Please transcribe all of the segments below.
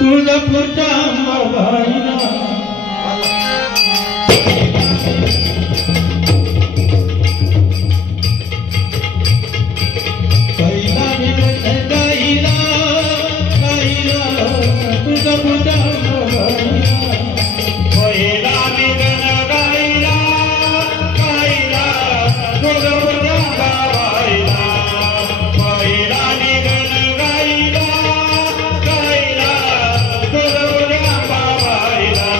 तुळजापूरच्या अंबाबाईला पहिला निघत गाईला गाईला तुळजापूरच्या अंबाबाईला पहिला निघत गाईला गाईला तुळजापूरच्या अंबाबाईला पहिला निघत गाईला गाईला तुळजापूरच्या अंबाबाईला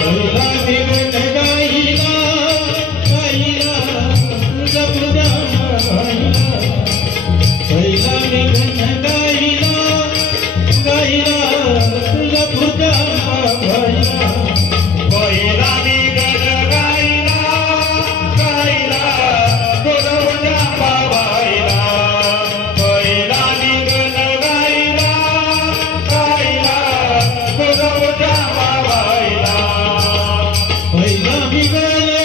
पहिला निघत गाईला गाईला तुळजापूरच्या अंबाबाईला पहिला निघत गाईला गाईला तुळजापूरच्या अंबाबाईला पहिला निघत गाईला गाईला तुळजापूरच्या अंबाबाईला पहिला निघत गाईला गाईला तुळजापूरच्या अंबाबाईला पहिला निघाले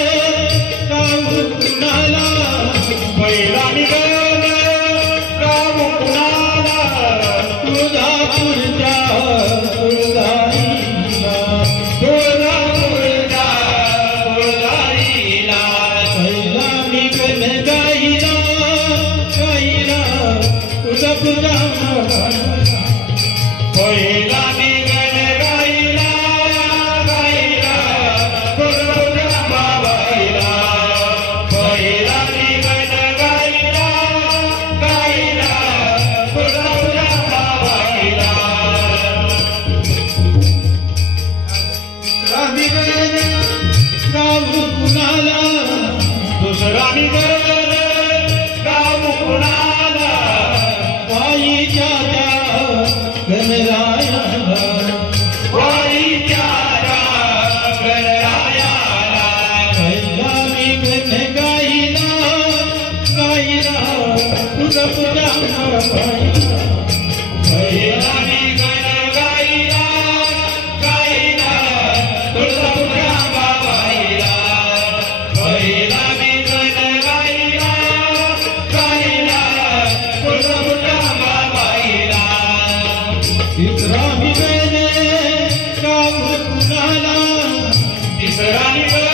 गाव कुणाला पहिला निघाले गाव कुणाला तुळजापूरच्या तुळजाईला तुळजापूरच्या तुळजाईला पहिला निघत गाईला गाईला तुळजापूरच्या अंबाबाईला पहिला निघत गाईला गाईला तुळजापूरच्या अंबाबाईला पहिला निघत गाईला गाईला तुळजापूरच्या अंबाबाईला दुसरा निघत गाव कुणाला दुसरा निघत गाव कुणाला बाईच्या त्या गणरायाला बाईच्या त्या गणरायाला पहिला निघत गाईला गाईला तुळजापूरच्या अंबाबाईला पहिला निघत गाईला गाईला तुळजापूरच्या अंबाबाईला पहिला निघत गाईला गाईला तुळजापूरच्या अंबाबाईला तिसरा निघत गाव कुणाला तिसरा निघत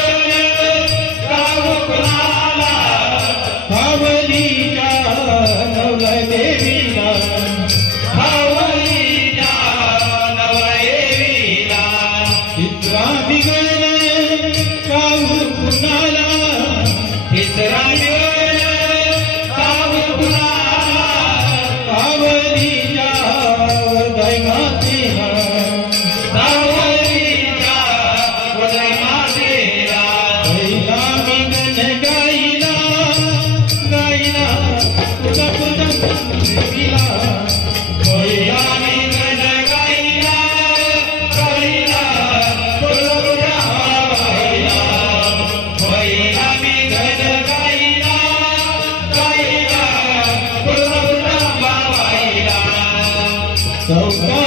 गाव कुणाला भावलीच्या नवदेवीला भावलीच्या नवदेवीला तिसरा निघत गाव कुणाला तिसरा निघत गाव कुणाला भावलीच्या दैमातेला भावलीच्या दैमातेला पहिला निघत गाईला गाईला तुळजापूरच्या देवीला पहिला निघत गाईला गाईला तुळजापूरच्या अंबाबाईला पहिला निघत गाईला गाईला तुळजापूरच्या अंबाबाईला चौथा